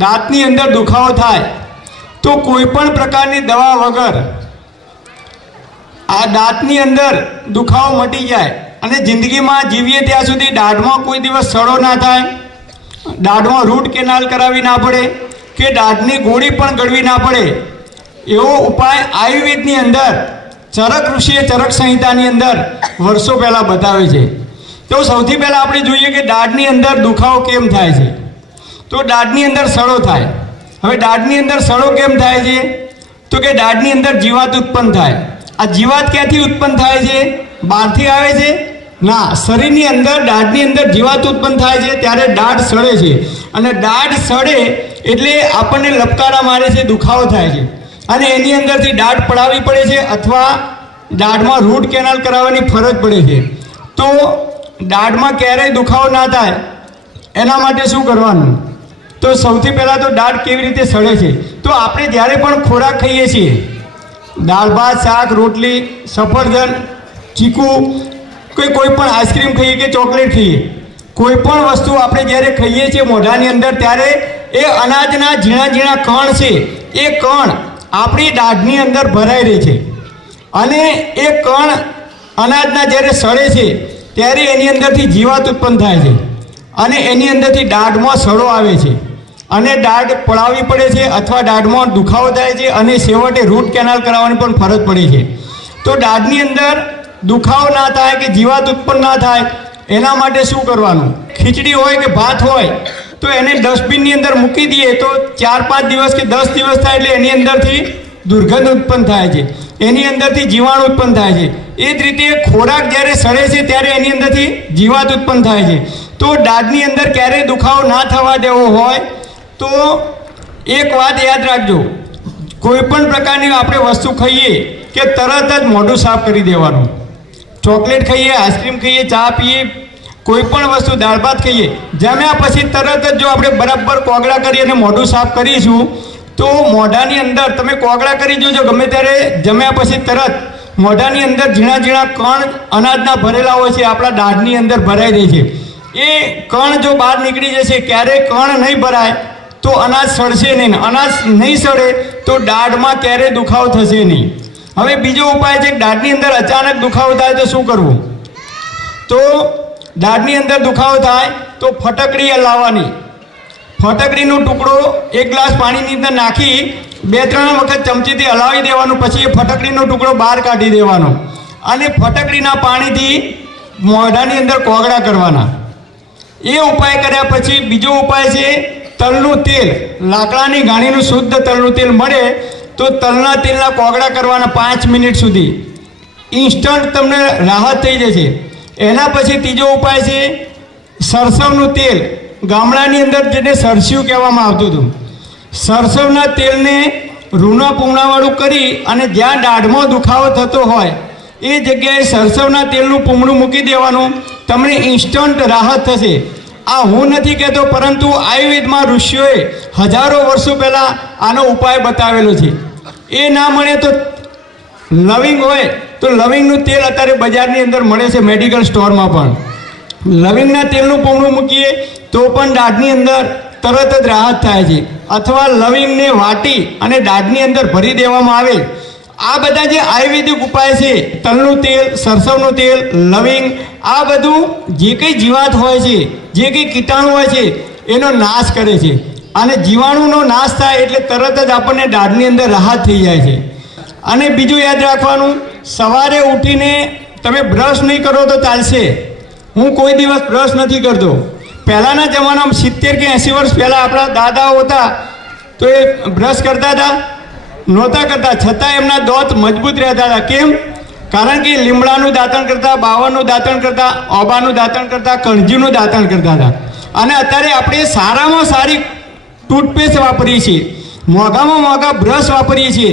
દાંતની અંદર દુખાવો થાય તો કોઈ પણ પ્રકારની દવા વગર આ દાંતની અંદર દુખાવો મટી જાય અને જિંદગીમાં જીવીએ ત્યાં સુધી દાઢમાં કોઈ દિવસ સડો ના થાય, દાઢમાં રૂટ કેનાલ કરાવી ના પડે કે દાઢની ગોળી પણ ગળવી ના પડે, એવો ઉપાય આયુર્વેદની અંદર ચરક ઋષિએ ચરક સંહિતાની અંદર વર્ષો પહેલાં બતાવે છે। તો સૌથી પહેલાં આપણે જોઈએ કે દાઢની અંદર દુખાવો કેમ થાય છે। તો દાઢની અંદર સડો થાય। હવે દાઢની અંદર સડો કેમ થાય છે? તો કે દાઢની અંદર જીવાત ઉત્પન્ન થાય। આ જીવાત ક્યાંથી ઉત્પન્ન થાય છે? બહારથી આવે છે? ના, શરીરની અંદર દાઢની અંદર જીવાત ઉત્પન્ન થાય છે ત્યારે દાઢ સડે છે અને દાઢ સડે એટલે આપણને લપકારા મારે છે, દુખાવો થાય છે અને એની અંદરથી દાઢ પડાવવી પડે છે અથવા દાઢમાં રૂટ કેનાલ કરાવવાની ફરજ પડે છે। તો દાઢમાં ક્યારેય દુખાવો ના થાય એના માટે શું કરવાનું? તો સૌથી પહેલાં તો દાઢ કેવી રીતે સડે છે? તો આપણે જ્યારે પણ ખોરાક ખાઈએ છીએ, દાળ ભાત શાક રોટલી સફરજન ચીકુ કોઈ પણ આઈસ્ક્રીમ ખાઈએ કે ચોકલેટ ખાઈએ, કોઈ પણ વસ્તુ આપણે જ્યારે ખાઈએ છીએ મોઢાની અંદર ત્યારે એ અનાજના ઝીણા ઝીણા કણ છે, એ કણ આપણી દાઢની અંદર ભરાઈ રહે છે અને એ કણ અનાજના જ્યારે સડે છે ત્યારે એની અંદરથી જીવાત ઉત્પન્ન થાય છે અને એની અંદરથી દાઢમાં સડો આવે છે અને દાઢ પડાવવી પડે છે અથવા દાઢમાં દુખાવો થાય છે અને છેવટે રૂટ કેનાલ કરાવવાની પણ ફરજ પડે છે। તો દાઢની અંદર દુખાવો ના થાય કે જીવાત ઉત્પન્ન ના થાય એના માટે શું કરવાનું? ખીચડી હોય કે ભાત હોય તો એને ડસ્ટબિનની અંદર મૂકી દઈએ તો 4-5 દિવસ કે 10 દિવસ થાય એટલે એની અંદરથી દુર્ગંધ ઉત્પન્ન થાય છે, એની અંદરથી જીવાણુ ઉત્પન્ન થાય છે। એ જ રીતે ખોરાક જ્યારે સડે છે ત્યારે એની અંદરથી જીવાત ઉત્પન્ન થાય છે। તો દાઢની અંદર ક્યારેય દુખાવો ના થવા દેવો હોય તો એક વાત યાદ રાખજો, કોઈ પણ પ્રકારની આપણે વસ્તુ ખાઈએ કે તરત જ મોઢું સાફ કરી દેવાનું। ચોકલેટ ખાઈએ, આઈસ્ક્રીમ ખાઈએ, ચા પીએ, કોઈ પણ વસ્તુ દાળ ભાત ખાઈએ, જમ્યા પછી તરત જ જો આપણે બરાબર કોગળા કરી અને મોઢું સાફ કરીશું તો મોઢાની અંદર તમે કોગળા કરી જોજો, ગમે ત્યારે જમ્યા પછી તરત મોઢાની અંદર ઝીણા ઝીણા કણ અનાજના ભરેલા હોય છે, આપણા દાઢની અંદર ભરાઈ રહે છે। એ કણ જો બહાર નીકળી જશે, ક્યારેય કણ નહીં ભરાય તો અનાજ સડશે નહીં, અનાજ નહીં સડે તો દાઢમાં ક્યારેય દુખાવો થશે નહીં। હવે બીજો ઉપાય છે, દાઢની અંદર અચાનક દુખાવો થાય તો શું કરવું? તો દાઢની અંદર દુખાવો થાય તો ફટકડી લાવવાની, ફટકડીનો ટુકડો 1 ગ્લાસ પાણીની અંદર નાખી 2-3 વખત ચમચીથી હલાવી દેવાનું, પછી એ ફટકડીનો ટુકડો બહાર કાઢી દેવાનો અને ફટકડીના પાણીથી મોઢાની અંદર કોગળા કરવાના। એ ઉપાય કર્યા પછી બીજો ઉપાય છે તલનું તેલ, લાકડાની ગાણીનું શુદ્ધ તલનું તેલ મળે તો તલના તેલના કોગળા કરવાના 5 મિનિટ સુધી, ઇન્સ્ટન્ટ તમને રાહત થઈ જશે। એના પછી ત્રીજો ઉપાય છે સરસવનું તેલ, ગામડાની અંદર જેને સરસ્યું કહેવામાં આવતું હતું, સરસવના તેલને રૂના પૂમણાવાળું કરી અને જ્યાં દાઢમાં દુખાવો થતો હોય એ જગ્યાએ સરસવના તેલનું પૂમણું મૂકી દેવાનું, તમને ઇન્સ્ટન્ટ રાહત થશે। આ હું નથી કહેતો, પરંતુ આયુર્વેદમાં ઋષિઓએ હજારો વર્ષો પહેલાં આનો ઉપાય બતાવેલો છે। એ ના મળે તો લવિંગ હોય તો લવિંગનું તેલ અત્યારે બજારની અંદર મળે છે, મેડિકલ સ્ટોરમાં પણ લવિંગના તેલનું પૂમણું મૂકીએ તો પણ દાઢની અંદર તરત જ રાહત થાય છે, અથવા લવિંગને વાટી અને દાઢની અંદર ભરી દેવામાં આવે। આ બધા જે આયુર્વેદિક ઉપાય છે, તલનું તેલ, સરસવનું તેલ, લવિંગ, આ બધું જે કંઈ જીવાત હોય છે, જે કંઈ કીટાણુ હોય છે એનો નાશ કરે છે અને જીવાણુનો નાશ થાય એટલે તરત જ આપણને દાઢની અંદર રાહત થઈ જાય છે। અને બીજું યાદ રાખવાનું, સવારે ઉઠીને તમે બ્રશ નહીં કરો તો ચાલશે, હું કોઈ દિવસ બ્રશ નથી કરતો। પહેલાંના જમાનામાં 70 કે 80 વર્ષ પહેલાં આપણા દાદાઓ હતા તો એ બ્રશ કરતા હતા? નહોતા કરતા, છતાં એમના દાંત મજબૂત રહેતા હતા। કેમ? કારણ કે લીમડાનું દાંતણ કરતા, બાવળનું દાંતણ કરતા, ઓબાનું દાંતણ કરતા, કણજીનું દાંતણ કરતા હતા। અને અત્યારે આપણે સારામાં સારી ટૂથપેસ્ટ વાપરીએ છીએ, મોંઘામાં મોંઘા બ્રશ વાપરીએ છીએ,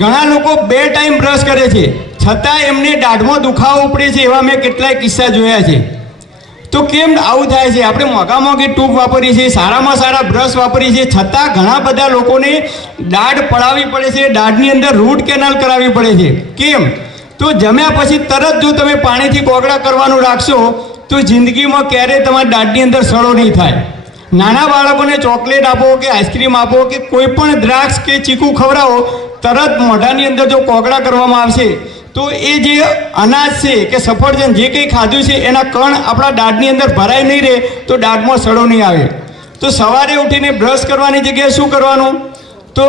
ઘણા લોકો 2 ટાઈમ બ્રશ કરે છે છતાં એમને દાઢમાં દુખાવો ઉપડે છે, એવા મેં કેટલાય કિસ્સા જોયા છે। તો કેમ આવું થાય છે? આપણે મોંઘા મોંઘી ટ્યુબ વાપરીએ છીએ, સારામાં સારા બ્રશ વાપરીએ છીએ, છતાં ઘણા બધા લોકોને દાઢ પડાવવી પડે છે, દાઢની અંદર રૂટ કેનાલ કરાવવી પડે છે। કેમ? તો જમ્યા પછી તરત જો તમે પાણીથી કોગળા કરવાનું રાખશો તો જિંદગીમાં ક્યારેય તમારી દાઢની અંદર સડો નહીં થાય। નાના બાળકોને ચોકલેટ આપો કે આઈસ્ક્રીમ આપો કે કોઈ પણ દ્રાક્ષ કે ચીકુ ખવડાવો, તરત મોઢાની અંદર જો કોગળા કરવામાં આવશે તો એ જે અનાજ છે કે સફરજન જે કંઈ ખાધું છે એના કણ આપણા દાઢની અંદર ભરાય નહીં રહે તો દાઢમાં સડો નહીં આવે. તો સવારે ઉઠીને બ્રશ કરવાની જગ્યાએ શું કરવાનું? તો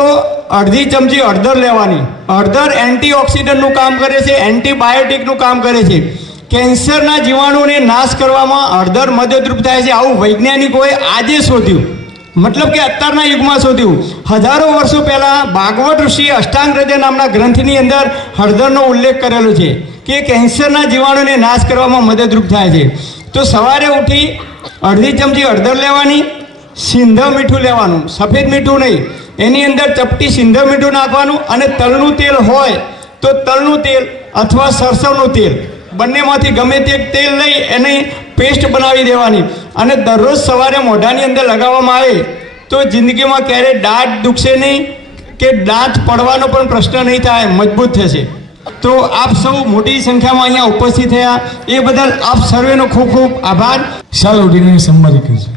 અડધી ચમચી હળદર લેવાની. હળદર એન્ટીઓક્સિડન્ટનું કામ કરે છે, એન્ટીબાયોટિકનું કામ કરે છે. કેન્સરના જીવાણુને નાશ કરવામાં હળદર મદદરૂપ થાય છે. આવું વૈજ્ઞાનિકોએ આજે શોધ્યું, મતલબ કે અત્યારના યુગમાં શોધ્યું. હજારો વર્ષો પહેલાં ભાગવત ઋષિએ અષ્ટાંગ હૃદય નામના ગ્રંથની અંદર હળદરનો ઉલ્લેખ કરેલો છે કે કેન્સરના જીવાણુને નાશ કરવામાં મદદરૂપ થાય છે. તો સવારે ઉઠી અડધી ચમચી હળદર લેવાની, સિંધવ મીઠું લેવાનું, સફેદ મીઠું નહીં, એની અંદર ચપટી સિંધવ મીઠું નાખવાનું, અને તલનું તેલ હોય તો તલનું તેલ અથવા સરસવનું તેલ બંનેમાંથી ગમે તે તેલ લઈ એની પેસ્ટ બનાવી દેવાની અને દરરોજ સવારે મોઢાની અંદર લગાવવામાં આવે તો જિંદગીમાં ક્યારેય દાંત દુખશે નહીં કે દાંત પડવાનો પણ પ્રશ્ન નહીં થાય, મજબૂત થશે. તો આપ સૌ મોટી સંખ્યામાં અહીંયા ઉપસ્થિત થયા એ બદલ આપ સર્વેનો ખૂબ ખૂબ આભાર. ચાલો ઉઠીને સંમતિ કરજો.